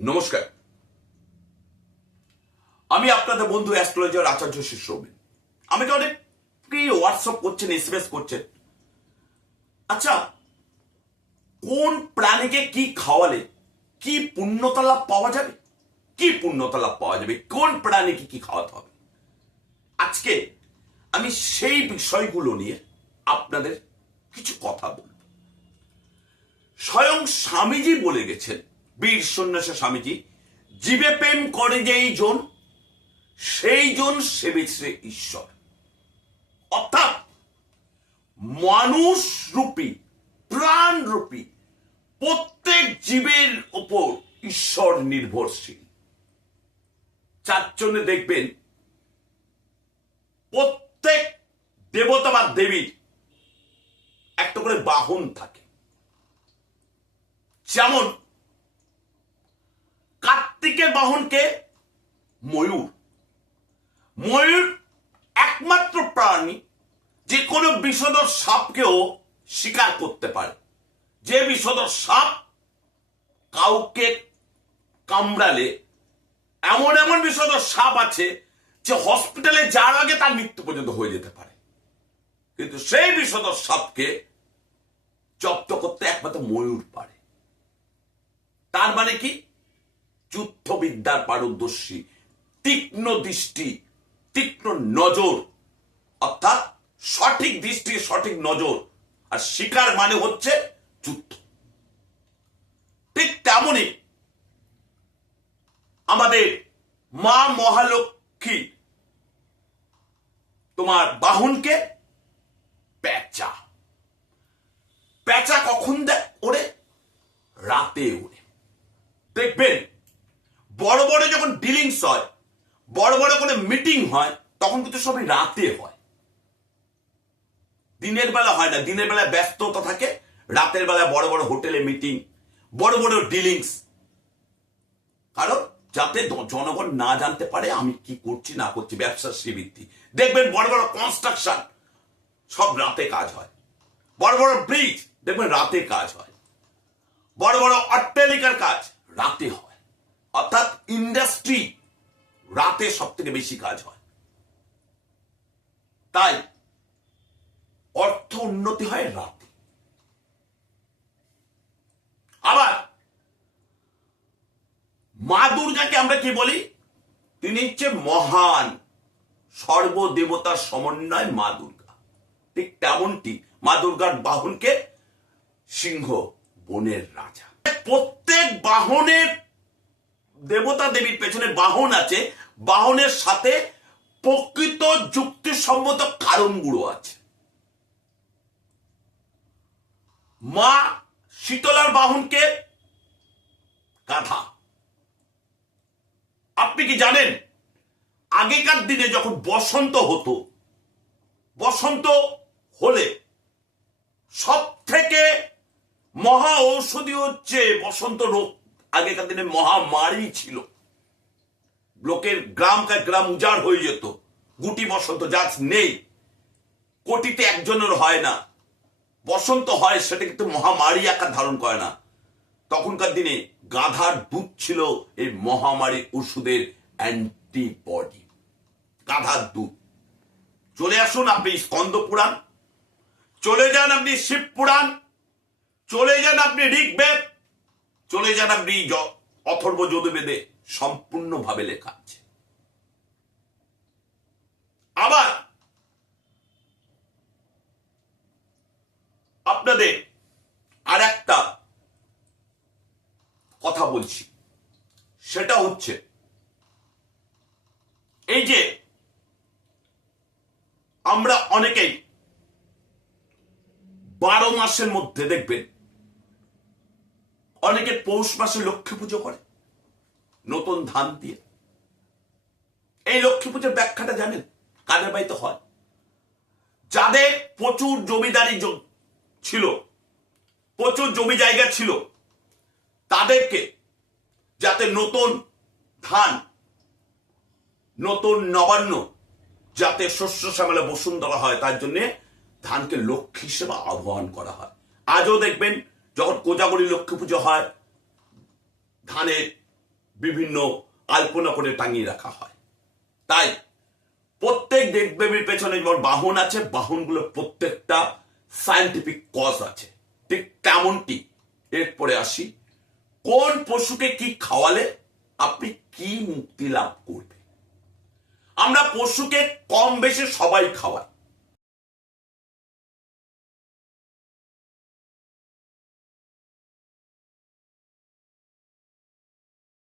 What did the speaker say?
নমস্কার, আমি আপনাদের বন্ধু অ্যাস্ট্রোলজার আচার্য শিষ্যমিন। আমাকে অনেক হোয়াটসঅ্যাপ করছেন, এসএমএস করছেন। আচ্ছা, কোন প্রাণীকে কি খাওয়ালে কি পুণ্যতা লাভ পাওয়া যাবে? কি পুণ্যতা লাভ পাওয়া যাবে? কোন প্রাণীকে কি খাওয়াতে হবে? আজকে আমি সেই বিষয়গুলো নিয়ে আপনাদের কিছু কথা বলব। স্বয়ং স্বামীজি বলে গেছেন, বীর সন্ন্যাসী স্বামীজি, জীবে প্রেম করে যেই জন সেই জন সেবিছে ঈশ্বর। অর্থাৎ মানুষ রূপী, প্রাণ রূপী প্রত্যেক জীবের উপর ঈশ্বর নির্ভরশীল। যার জন্য দেখবেন প্রত্যেক দেবতা বা দেবীর একটা করে বাহন থাকে। যেমন কার্তিকের বাহনকে ময়ূর। ময়ূর একমাত্র প্রাণী যে কোনো বিষধর সাপকেও শিকার করতে পারে। যে বিষধর সাপ কাউকে কামড়ালে এমন এমন বিষধর সাপ আছে যে হসপিটালে যাওয়ার আগে তার মৃত্যু পর্যন্ত হয়ে যেতে পারে, কিন্তু সেই বিষধর সাপকে জব্দ করতে একমাত্র ময়ূর পারে। তার মানে কি? যুদ্ধবিদ্যার পারদর্শী, তীক্ষ্ণ দৃষ্টি, তীক্ষ্ণ নজর, অর্থাৎ সঠিক দৃষ্টি, সঠিক নজর। আর শিকার মানে হচ্ছে যুদ্ধ। ঠিক তেমনই আমাদের মা মহালক্ষ্মী তোমার বাহনকে পেঁচা। পেঁচা কখন ওড়ে? রাতে ওড়ে। দেখবেন বড় বড় যখন ডিলিংস হয়, বড় বড় করে মিটিং হয়, তখন কিন্তু সবই রাতে হয়, দিনের বেলা হয় না। দিনের বেলায় ব্যস্ততা থাকে, রাতের বেলায় বড় বড় হোটেলে মিটিং, বড় বড় ডিলিংস। কারণ যাতে জনগণ না জানতে পারে আমি কি করছি না করছি, ব্যবসার শ্রীবৃদ্ধি। দেখবেন বড় বড় কনস্ট্রাকশন সব রাতে কাজ হয়। বড় বড় ব্রিজ দেখবেন রাতে কাজ হয়। বড় বড় অট্টালিকার কাজ রাতে হয়। অর্থাৎ ইন্ডাস্ট্রি রাতে সব থেকে বেশি কাজ হয়। তাই অর্থ উন্নতি হয় রাতে। আবার মা দুর্গাকে আমরা কি বলি? তিনি হচ্ছে মহান, সর্বদেবতার সমন্বয় মা দুর্গা। ঠিক তেমনটি মা দুর্গার বাহনকে সিংহ, বনের রাজা। প্রত্যেক বাহনের দেবতা দেবীর পেছনে বাহন আছে, বাহনের সাথে প্রকৃত যুক্তিসম্মত কারণগুলো আছে। মা শীতলার বাহনকে গাধা। আপনি কি জানেন আগেকার দিনে যখন বসন্ত হতো, বসন্ত হলে সব থেকে মহা ঔষধি হচ্ছে বসন্ত রোগ। আগেকার দিনে মহামারী ছিল, লোকের গ্রাম উজাড় হয়ে যেত। গুটি বসন্ত যা নেই, কোটিতে একজনের হয় না, বসন্ত হয়, সেটা কিন্তু মহামারী আকার ধারণ করে না। তখনকার দিনে গাধার দুধ ছিল এই মহামারী ওষুধের অ্যান্টিবডি। গাধার দুধ। চলে আসুন আপনি স্কন্দ পুরাণ, চলে যান আপনি শিব পুরাণ, চলে যান আপনি ঋগ্বেদ, চলে যান আপনি অথর্ব যজুর্বেদে, সম্পূর্ণভাবে লেখা আছে। আবার আপনাদের আর একটা কথা বলছি, সেটা হচ্ছে এই যে আমরা অনেকেই 12 মাসের মধ্যে দেখবেন অনেকে পৌষ মাসে লক্ষ্মী পুজো করে নতুন ধান দিয়ে। এই লক্ষ্মী পুজোর ব্যাখ্যাটা জানেন কাদের বাড়িতে হয়? যাদের প্রচুর জমিদারি ছিল, প্রচুর জমি জায়গা ছিল, তাদেরকে যাতে নতুন ধান, নতুন নবান্ন, যাতে শস্য শ্যামলা বসুন্ধরা হয়, তার জন্য ধানকে লক্ষ্মী হিসেবে আহ্বান করা হয়। আজও দেখবেন যখন কোজাগরী লক্ষ্মী পুজো হয়, ধানের বিভিন্ন আলপনা করে টাঙিয়ে রাখা হয়। তাই প্রত্যেক দেবদেবীর পেছনে যেমন বাহন আছে, বাহনগুলো প্রত্যেকটা সায়েন্টিফিক কজ আছে। ঠিক তেমনটি এরপরে আসি, কোন পশুকে কি খাওয়ালে আপনি কি মুক্তি লাভ করবে। আমরা পশুকে কম বেশি সবাই খাওয়াই,